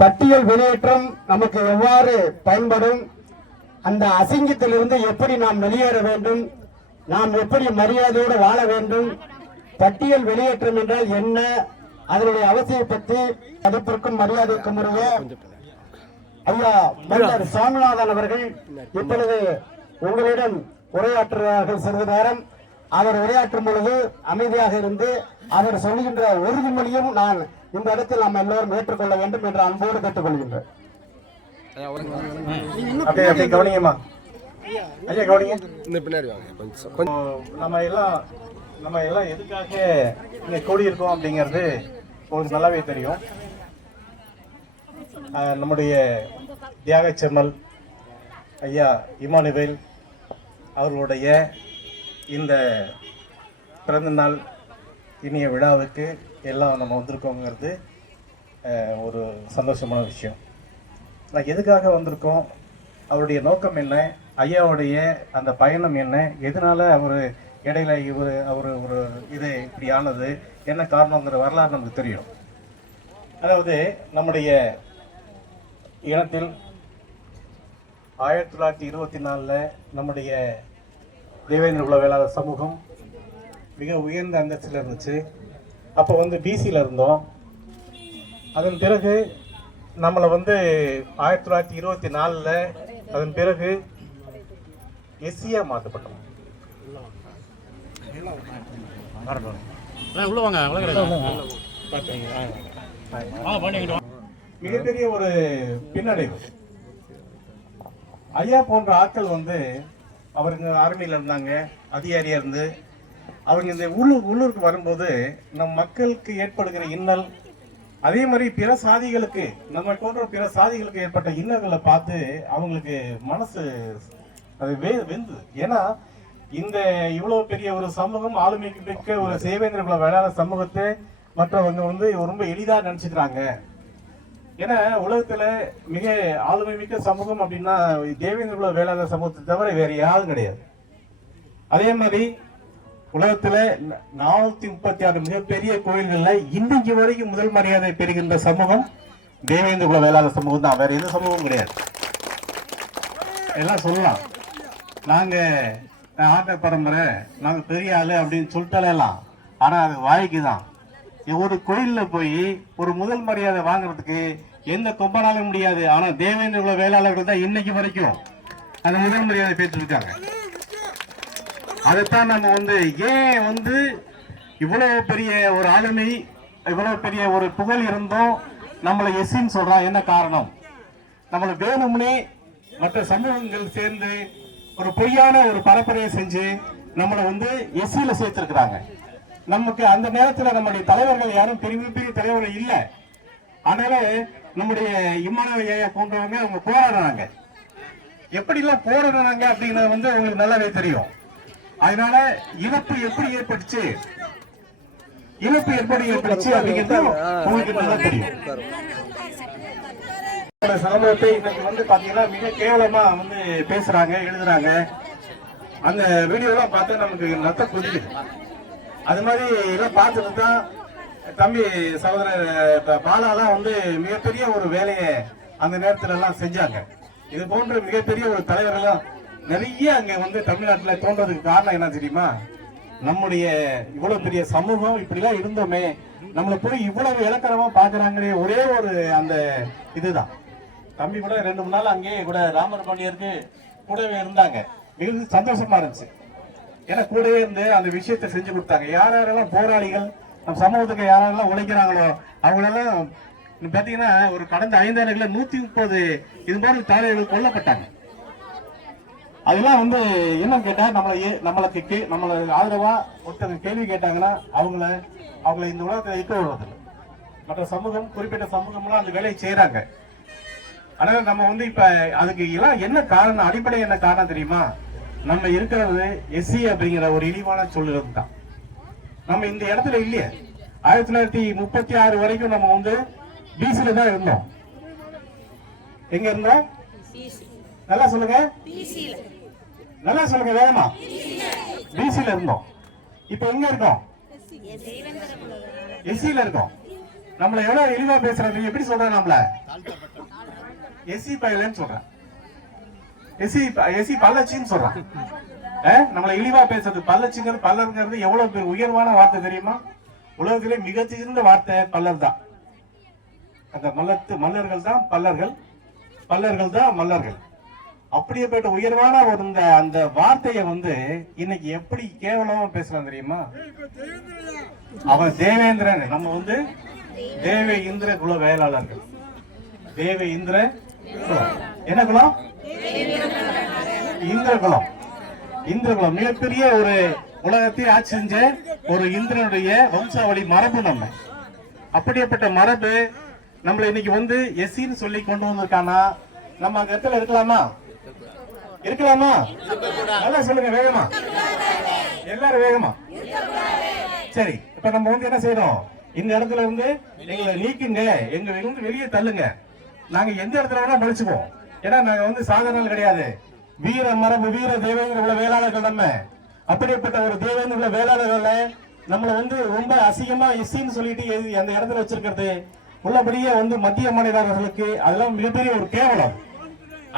பட்டியல் வெளியேற்றம் நமக்கு எவ்வாறு பயன்படும், அந்த அசிங்கத்திலிருந்து எப்படி நாம் வெளியேற வேண்டும், நாம் எப்படி மரியாதையோடு வாழ வேண்டும், பட்டியல் வெளியேற்றம் என்றால் என்ன, அதனுடைய அவசியம் பற்றி மதிப்பிற்கும் மரியாதைக்கும் உரிய ஐயா மன்னர் சாமிநாதன் அவர்கள் இப்பொழுது உங்களிடம் உரையாற்றுகிறார்கள். சிறிது நேரம் அவர் உரையாற்றும் பொழுது அமைதியாக இருந்து அவர் சொல்லுகின்ற உறுதிமொழியும் நான் இந்த இடத்தில் நாம் எல்லோரும் ஏற்றுக்கொள்ள வேண்டும் என்று அன்போடு கேட்டுக்கொள்கின்றேன். கவனிங்கம்மா ஐயா, கவனிங்க. நம்ம எல்லாம் எதுக்காக இங்க கூடியிருக்கோம் அப்படிங்கிறது உங்களுக்கு நல்லாவே தெரியும். நம்முடைய தியாக செம்மல் ஐயா இமானுவேல் அவர்களுடைய இந்த பிறந்த நாள் இனிய விழாவுக்கு எல்லாம் நம்ம வந்திருக்கோங்கிறது ஒரு சந்தோஷமான விஷயம். நான் எதுக்காக வந்திருக்கோம், அவருடைய நோக்கம் என்ன, ஐயாவுடைய அந்த பயணம் என்ன, எதனால அவர் இடையில அவர் ஒரு இது இப்படி ஆனது, என்ன காரணங்கிற வரலாறு நமக்கு தெரியும். அதாவது நம்முடைய இனத்தில் 1924 நம்முடைய தேவேந்திர குல வேளாளர் சமூகம் மிக உயர்ந்த அந்தஸ்தில் இருந்துச்சு. அப்போ பிசியில் இருந்தோம். அதன் பிறகு நம்மளை 1924 அதன் பிறகு எஸ்சியா மாற்றப்பட்டோம். மிகப்பெரிய ஒரு பின்னடைவு. ஐயா போன்ற ஆட்கள் அவருங்க ஆர்மியில இருந்தாங்க, அதிகாரியா இருந்து அவங்க இந்த உள்ளூருக்கு வரும்போது நம் மக்களுக்கு ஏற்படுகிற இன்னல், அதே மாதிரி பிற சாதிகளுக்கு நம்ம போன்ற பிற சாதிகளுக்கு ஏற்பட்ட இன்னல்களை பார்த்து அவங்களுக்கு மனசு அது வெந்து. ஏன்னா இந்த இவ்வளவு பெரிய ஒரு சமூகம், ஆளுமைக்கு மிக்க ஒரு தேவேந்திர குல வேளாளர் சமூகத்தை மற்றவங்க ரொம்ப எளிதா நினைச்சுக்கிறாங்க. ஏன்னா உலகத்துல மிக ஆளுமை மிக்க சமூகம் அப்படின்னா தேவேந்திர குல வேளாளர் சமூகத்தை தவிர வேற யாரும் கிடையாது. அதே மாதிரி உலகத்துல 436 மிகப்பெரிய கோயில்கள்ல இன்னைக்கு வரைக்கும் முதல் மரியாதை பெறுகின்ற சமூகம் தேவேந்திர குல வேளாளர் சமூகம் தான், வேற எந்த சமூகமும் கிடையாது. எல்லாம் சொல்லலாம், நாங்க ஆட்ட பரம்பரை, நாங்க பெரிய ஆளு அப்படின்னு சொல்லிட்டாலாம். ஆனா அது வாய்க்கு தான். ஒரு கோயில்ல போய் ஒரு முதல் மரியாதை வாங்குறதுக்கு எந்த கொம்பனாலும் முடியாது. ஆனா தேவேந்திர குல வேளாளர்கள் தான் இன்னைக்கு வரைக்கும் அந்த முதல் மரியாதை பெற்றிருக்காங்க. அதைத்தான் நம்ம ஏன் இவ்வளவு பெரிய ஒரு ஆளுமை, இவ்வளவு பெரிய ஒரு புகழ் இருந்தும் நம்மளை எஸ்சின்னு சொல்றான், என்ன காரணம்? நம்மளை வேணும்னே மற்ற சமூகங்கள் சேர்ந்து ஒரு பொய்யான ஒரு பரப்புரையை செஞ்சு நம்மளை எஸ்சியில சேர்த்திருக்கிறாங்க. நமக்கு அந்த நேரத்தில் நம்முடைய தலைவர்கள் யாரும் பெரிய தலைவர்கள் இல்லை. அதனால நம்முடைய இம்மானுவேல் ஐயா போன்றவங்க அவங்க போராடுறாங்க. எப்படிலாம் போராடுறாங்க அப்படிங்கிறது உங்களுக்கு நல்லாவே தெரியும். அதனால இழப்பு எப்படி ஏற்பட்டுச்சு அப்படிங்கிறது உங்களுக்கு நல்லா தெரியும். சமூகத்தை இன்னைக்கு பாத்தீங்கன்னா மிக கேவலமா பேசுறாங்க, எழுதுறாங்க. அந்த வீடியோலாம் பார்த்தா நமக்கு நத்த குதிக்குது. அது மாதிரி எல்லாம் பார்த்துட்டு தான் தம்பி சகோதரர் பாலாலாம் மிகப்பெரிய ஒரு வேலையை அந்த நேரத்துல எல்லாம் செஞ்சாங்க. இது போன்ற மிகப்பெரிய ஒரு தலைவர்கள்லாம் நிறைய அங்க தமிழ்நாட்டில் தோன்றதுக்கு காரணம் என்ன தெரியுமா? நம்முடைய இவ்வளவு பெரிய சமூகம் இப்படிலாம் இருந்தோமே, நம்மளை போய் இவ்வளவு இலக்கணமா பாக்குறாங்களே, ஒரே ஒரு அந்த இதுதான். தம்பி கூட 2-3 நாள் அங்கேயே கூட ராமர் பாண்டியருக்கு கூடவே இருந்தாங்க. மிக சந்தோஷமா இருந்துச்சு. ஏன்னா கூடவே இருந்து அந்த விஷயத்தை செஞ்சு கொடுத்தாங்க. யாரெல்லாம் போராளிகள் நம்ம சமூகத்துக்கு யாரெல்லாம் உழைக்கிறாங்களோ அவங்களெல்லாம் பாத்தீங்கன்னா ஒரு கடந்த 5 ஆண்டுகள்ல 130 இது போன்ற தலைவர்கள் கொல்லப்பட்டாங்க. அதெல்லாம் என்ன கேட்டா நம்மளுக்கு ஆதரவா ஒருத்தர் கேள்வி கேட்டாங்கன்னா அவங்கள இந்த உலகத்துல இருக்க விடுறதில்லை. மற்ற சமூகம், குறிப்பிட்ட சமூகம்லாம் அந்த வேலையை செய்யறாங்க. அதனால நம்ம இப்ப அதுக்கு எல்லாம் என்ன காரணம், அடிப்படை என்ன காரணம் தெரியுமா? நம்ம இருக்கிறது எஸ்சி அப்படிங்கிற ஒரு இழிவான சொல்லுறது தான். நம்ம இந்த இடத்துல இல்லையே. 1936 வரைக்கும் நம்ம பிசில தான் இருந்தோம். எங்க இருந்தோம்? நல்லா சொல்லுங்க, நல்லா சொல்லுங்க வேகமா. பிசில இருந்தோம். இப்ப எங்க இருக்கோம்? எஸ்சில இருக்கோம். நம்மள எவ்வளவு இழிவா பேசுறது, எப்படி சொல்றேன், நம்மள எஸ்சி பையலன்னு சொல்றேன், எஸ்சி பல்லச்சின்னு சொல்றான். நம்மள இழிவா பேசுறது, பல்லச்சிங்கிறது பல்லருங்கிறது எவ்வளவு உயர்வான வார்த்தை தெரியுமா? உலகத்திலே மிக சிறந்த வார்த்தை பல்லர் தான். அந்த மல்லர்கள் தான் பல்லர்கள், பல்லர்கள் தான் மல்லர்கள். அப்படியேப்பட்ட உயர்வான ஒரு அந்த வார்த்தையை இன்னைக்கு எப்படி கேவலமா பேசலாம் தெரியுமா? அவன் தேவேந்திரன், நம்ம தேவ இந்திர குல வேளாளர்கள். தேவ இந்திர குலம் என்ன குலம்? இந்திர குலம். இந்திர குலம் மிகப்பெரிய ஒரு உலகத்தை ஆட்சி செஞ்ச ஒரு இந்திரனுடைய வம்சாவளி மரபு. நம்ம அப்படியேப்பட்ட மரபு நம்மள இன்னைக்கு எஸ்சின்னு சொல்லி கொண்டு வந்திருக்கானா? நம்ம அந்த இடத்துல இருக்கலாமா? இருக்கலாமா? நல்லா சொல்லுங்க, வேகமா, எல்லாரும் வேகமா. சரி, இப்ப நம்ம என்ன செய்யறோம்? இந்த இடத்துல இருந்து எங்களை நீக்குங்க, எங்க வெளியே தள்ளுங்க, நாங்க எந்த இடத்துல வேணா படிச்சுப்போம். ஏன்னா நாங்க சாதாரண கிடையாது, வீர மரபு, வீர தேவேந்திர வேளாளர்கள். நம்ம அப்படிப்பட்ட ஒரு தேவேந்திர வேளாளர்களை நம்மள ரொம்ப அசிங்கமா எஸ்சின்னு சொல்லிட்டு அந்த இடத்துல வச்சிருக்கிறது உள்ளபடியே மத்திய மாநிலர்களுக்கு அதெல்லாம் மிகப்பெரிய ஒரு கேவலம்.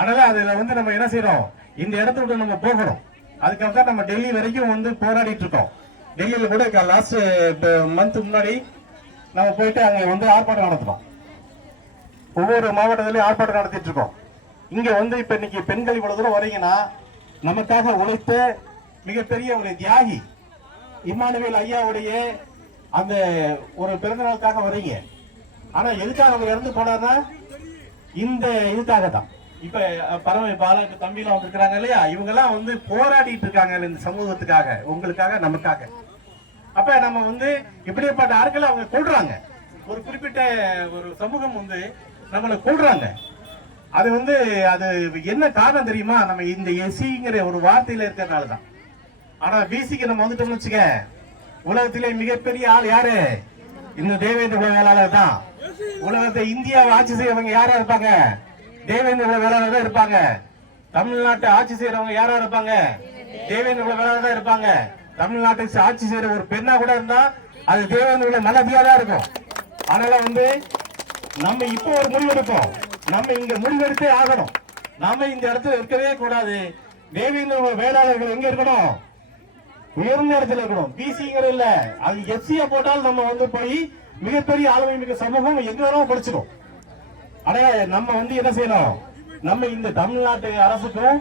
அதனால அதுல நம்ம என்ன செய்யறோம்? இந்த இடத்துல விட்டு நம்ம போகணும். அதுக்காக தான் நம்ம டெல்லி வரைக்கும் போராடிட்டு இருக்கோம். டெல்லியில கூட லாஸ்ட் மந்த் முன்னாடி நம்ம போயிட்டு அங்க ஆர்ப்பாட்டம் நடத்துறோம். ஒவ்வொரு மாவட்டத்திலயும் ஆர்ப்பாட்டம் நடத்திட்டு இருக்கோம். இங்க இப்ப இன்னைக்கு பெண்கள் இவ்வளவு தூரம் வரீங்கன்னா நமக்காக உழைத்த மிகப்பெரிய ஒரு தியாகி இம்மானுவேல் ஐயாவுடைய அந்த ஒரு பிறந்த நாளுக்காக வரீங்க. ஆனா எதுக்காக அவர் இறந்து போனார்னா இந்த இதுக்காக தான். இப்ப பறவை பாலாக்கு தம்பி எல்லாம் வந்திருக்கிறாங்க இல்லையா, இவங்க எல்லாம் போராடிட்டு இருக்காங்க இந்த சமூகத்துக்காக, உங்களுக்காக, நமக்காக. அப்ப நம்ம இப்படிப்பட்ட ஆட்களை அவங்க கொள்றாங்க. ஒரு குறிப்பிட்ட ஒரு சமூகம் நம்மளை கொள்றாங்க. அது அது என்ன காரணம் தெரியுமா? நம்ம இந்த எஸ்சிங்கிற ஒரு வார்த்தையில இருக்கிறதுனாலதான். ஆனா பிசிக்கு நம்ம வந்துட்டோம்னு வச்சுக்க, உலகத்திலே மிகப்பெரிய ஆள் யாரு? இந்த தேவேந்திர குல வேளாளர் தான். உலகத்தை இந்தியாவை ஆட்சி செய்யறவங்க யாரா இருப்பாங்க? தேவேந்திர குல வேளாளர் தான் இருப்பாங்க. தமிழ்நாட்டை ஆட்சி செய்யறவங்க யாரா இருப்பாங்க? தேவேந்திர குல வேளாளர் தான் இருப்பாங்க. தமிழ்நாட்டை ஆட்சி செய்யற ஒரு பெண்ணா கூட இருந்தா அது தேவேந்திர குல மலதியா தான் இருக்கும். அதனால நம்ம இப்போ ஒரு முடிவெடுப்போம். நம்ம இங்க முடிவெடுத்தே ஆகணும். நாம இந்த இடத்துல இருக்கவே கூடாது. தேவேந்திர வேளாளர்கள் எங்க இருக்கணும்? உயர்ந்த இடத்துல இருக்கணும். பிசிங்கிற இல்ல, அது எஸ்சியா போட்டால் நம்ம போய் மிகப்பெரிய ஆளுமை மிக சமூகம் எங்க வேணாலும் படிச்சிடும். ஆனா நம்ம என்ன செய்யணும்? நம்ம இந்த தமிழ்நாட்டு அரசுக்கும்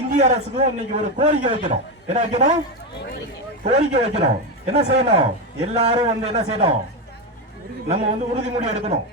இந்திய அரசுக்கும் இன்னைக்கு ஒரு கோரிக்கை வைக்கணும். என்ன வைக்கணும்? கோரிக்கை வைக்கணும். என்ன செய்யணும்? எல்லாரும் என்ன செய்யணும்? நம்ம உறுதிமொழி எடுக்கணும்.